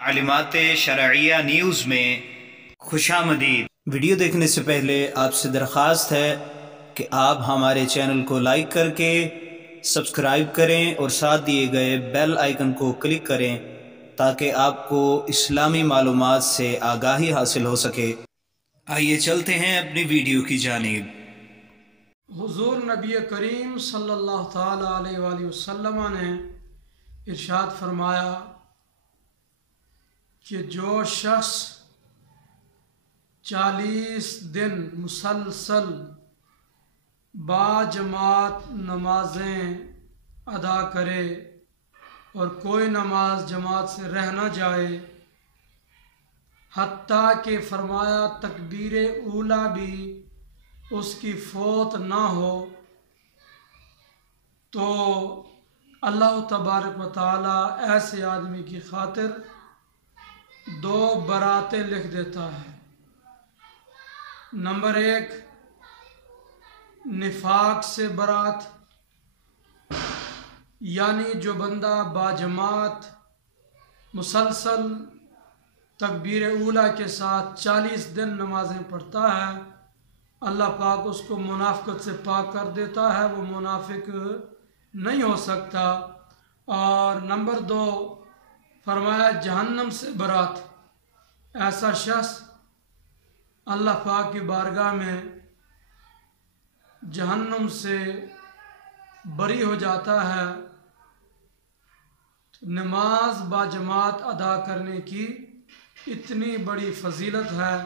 تعلیمات شرعیہ نیوز میں خوش آمدید۔ ویڈیو دیکھنے سے پہلے آپ سے درخواست ہے کہ آپ ہمارے چینل کو لائک کر کے سبسکرائب کریں اور ساتھ دیے گئے بیل آئیکن کو کلک کریں تاکہ آپ کو اسلامی معلومات سے آگاہی حاصل ہو سکے۔ آئیے چلتے ہیں اپنی ویڈیو کی جانب۔ حضور نبی کریم صلی اللہ تعالیٰ علیہ وآلہ وسلم نے ارشاد فرمایا کہ جو شخص 40 دن مسلسل باجماعت نمازیں ادا کرے اور کوئی نماز جماعت سے رہ نہ جائے، حتیٰ کہ فرمایا تکبیر اولیٰ بھی اس کی فوت نہ ہو، تو اللہ تبارک و تعالی ایسے آدمی کی خاطر 2 براتیں لکھ دیتا ہے۔ نمبر 1، نفاق سے برات، یعنی جو بندہ باجماعت مسلسل تکبیر اولیٰ کے ساتھ 40 دن نمازیں پڑھتا ہے، اللہ پاک اس کو منافقت سے پاک کر دیتا ہے، وہ منافق نہیں ہو سکتا۔ اور نمبر 2، فرمایا جہنم سے برات، ایسا شخص اللہ پاک کی بارگاہ میں جہنم سے بری ہو جاتا ہے۔ نماز باجماعت ادا کرنے کی اتنی بڑی فضیلت ہے